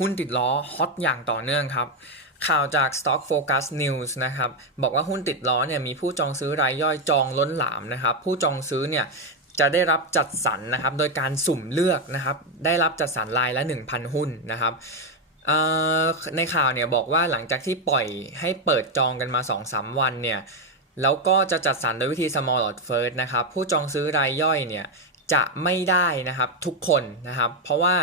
หุ้นติดล้อฮอตอย่างต่อเนื่องครับ ข่าวจาก Stock Focus News นะครับบอกว่าหุ้นติดล้อเนี่ยมีผู้จองซื้อรายย่อยจองล้นหลามนะครับผู้จองซื้อเนี่ยจะได้รับจัดสรรนะครับโดยการสุ่มเลือกนะครับได้รับจัดสรรรายละ 1,000 หุ้นนะครับในข่าวเนี่ยบอกว่าหลังจากที่ปล่อยให้เปิดจองกันมา 2-3 วันเนี่ยแล้วก็จะจัดสรรโดยวิธี small lot first นะครับผู้จองซื้อรายย่อยเนี่ยจะไม่ได้นะครับทุกคนนะครับ เพราะว่า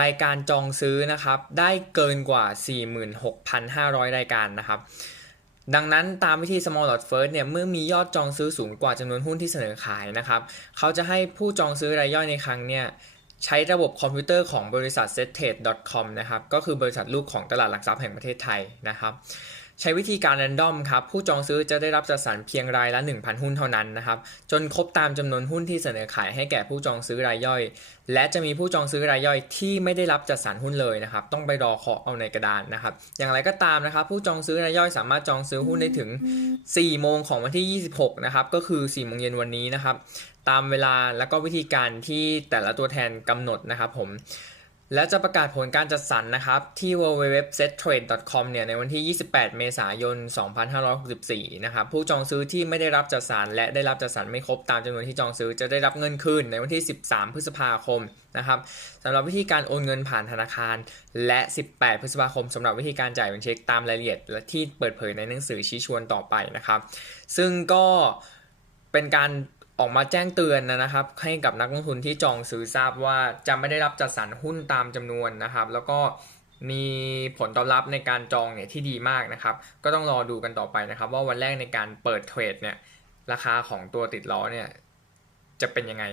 รายการจองซื้อนะครับ ได้เกินกว่า 46,500 รายการนะครับ ดังนั้นตามวิธี small lot first เนี่ย เมื่อมียอดจองซื้อสูงกว่าจำนวนหุ้นที่เสนอขายนะครับ เขาจะให้ผู้จองซื้อรายย่อยในครั้งเนี่ยใช้ระบบคอมพิวเตอร์ของบริษัท settrade.com นะครับ ก็คือบริษัทลูกของตลาดหลักทรัพย์แห่งประเทศไทยนะครับ ใช้วิธีการ random ครับ ผู้จองซื้อจะได้รับจัดสรรเพียงรายละ 1,000 หุ้นเท่านั้นนะครับ จนครบตามจำนวนหุ้นที่เสนอขายให้แก่ผู้จองซื้อรายย่อย และจะมีผู้จองซื้อรายย่อยที่ไม่ได้รับจัดสรรหุ้นเลยนะครับ ต้องไปรอเคาะเอาในกระดานนะครับ อย่างไรก็ตามนะครับ ผู้จองซื้อรายย่อยสามารถจองซื้อหุ้นได้ถึง 4 โมงของวันที่ 26 นะครับ ก็คือ 4 โมงเย็นวันนี้นะครับ ตามเวลาแล้วก็วิธีการที่แต่ละตัวแทนกำหนดนะครับผม และจะประกาศผลการจัดสรรนะครับที่ www.settrade.com เนี่ยในวันที่ 28 เมษายน 2564 นะครับผู้จองซื้อที่ไม่ได้รับจัดสรรและได้รับจัดสรรไม่ครบตามจำนวนที่จองซื้อจะได้รับเงินคืนในวันที่ 13 พฤษภาคมนะครับสำหรับวิธีการโอนเงินผ่านธนาคาร และ 18 พฤษภาคมสำหรับวิธีการจ่ายเป็นเช็คตามรายละเอียดและที่เปิดเผยในหนังสือชี้ชวนต่อไปนะครับ ซึ่งก็เป็นการ ออกมาแจ้งเตือนนะครับ ให้กับนักลงทุนที่จองซื้อทราบว่าจะไม่ได้รับจัดสรรหุ้นตามจำนวนนะครับ แล้วก็มีผลตอบรับในการจองเนี่ยที่ดีมากนะครับ ก็ต้องรอดูกันต่อไปนะครับ ว่าวันแรกในการเปิดเทรดเนี่ยราคาของตัวติดล้อเนี่ยจะเป็นยังไง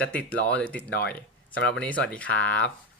จะติดล้อหรือติดดอยสำหรับวันนี้สวัสดีครับ